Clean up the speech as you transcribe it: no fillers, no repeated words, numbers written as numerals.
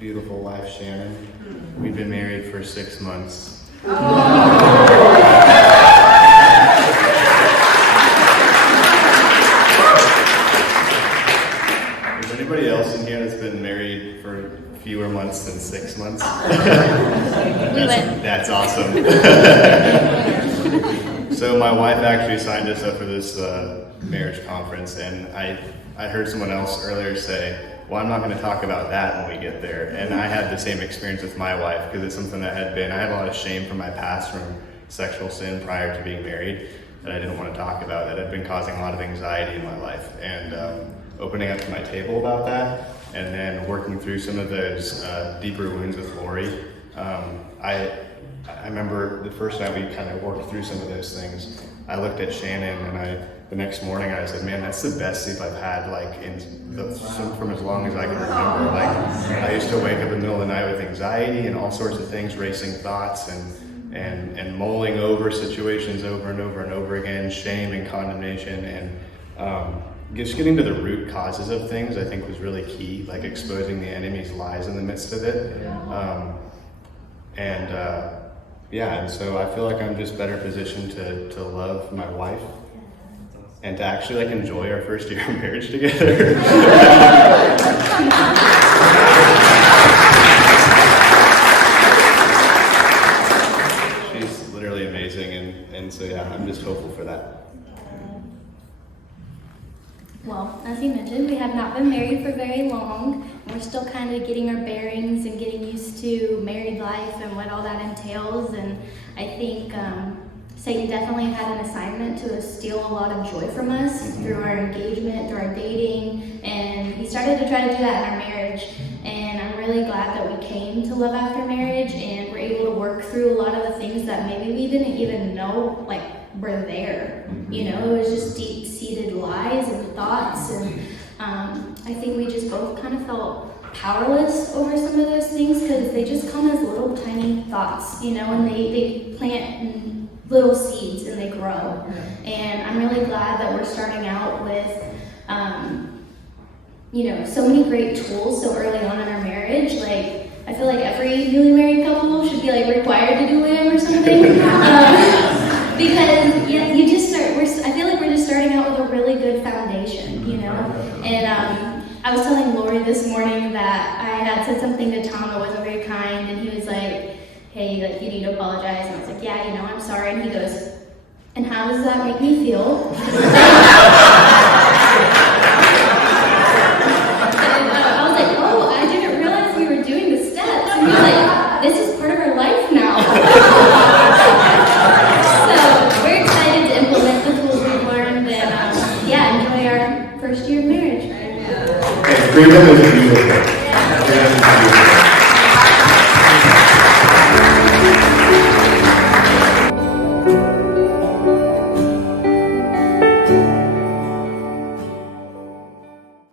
beautiful wife, Shannon. We've been married for 6 months. Is anybody else in here that's been married for fewer months than 6 months? That's awesome. So my wife actually signed us up for this marriage conference, and I heard someone else earlier say, well, I'm not going to talk about that when we get there. And I had the same experience with my wife, because it's something that I had a lot of shame from my past from sexual sin prior to being married that I didn't want to talk about, that had been causing a lot of anxiety in my life. And opening up to my table about that, and then working through some of those deeper wounds with Lori. I remember the first night we kind of worked through some of those things. I looked at Shannon, and the next morning I said, man, that's the best sleep I've had from as long as I can remember. Like, I used to wake up in the middle of the night with anxiety and all sorts of things, racing thoughts and mulling over situations over and over and over again, shame and condemnation, and just getting to the root causes of things, I think, was really key, like exposing the enemy's lies in the midst of it. And so I feel like I'm just better positioned to love my wife and to actually like enjoy our first year of marriage together. She's literally amazing, and so yeah, I'm just hopeful for that. Well, as you mentioned, we have not been married for very long. We're still kind of getting our bearings and getting used to married life and what all that entails. And I think Satan definitely had an assignment to steal a lot of joy from us through our engagement, through our dating. And he started to try to do that in our marriage. And I'm really glad that we came to love after marriage and we're able to work through a lot of the things that maybe we didn't even know, like, were there. You know, it was just deep-seated lies and thoughts, and I think we just both kind of felt powerless over some of those things because they just come as little tiny thoughts, you know, and they plant in little seeds and they grow. And I'm really glad that we're starting out with so many great tools so early on in our marriage. Like, I feel like every newly married couple should be like required to do LAM or something. Because I feel like we're just starting out with a really good foundation, you know? And I was telling Lori this morning that I had said something to Tom that wasn't very kind, and he was like, hey, like, you need to apologize. And I was like, yeah, you know, I'm sorry. And he goes, and how does that make me feel? And I was like, oh, I didn't realize we were doing the steps. And he was like, this is part of our life now. Enjoy our first year of marriage. Freedom is beautiful.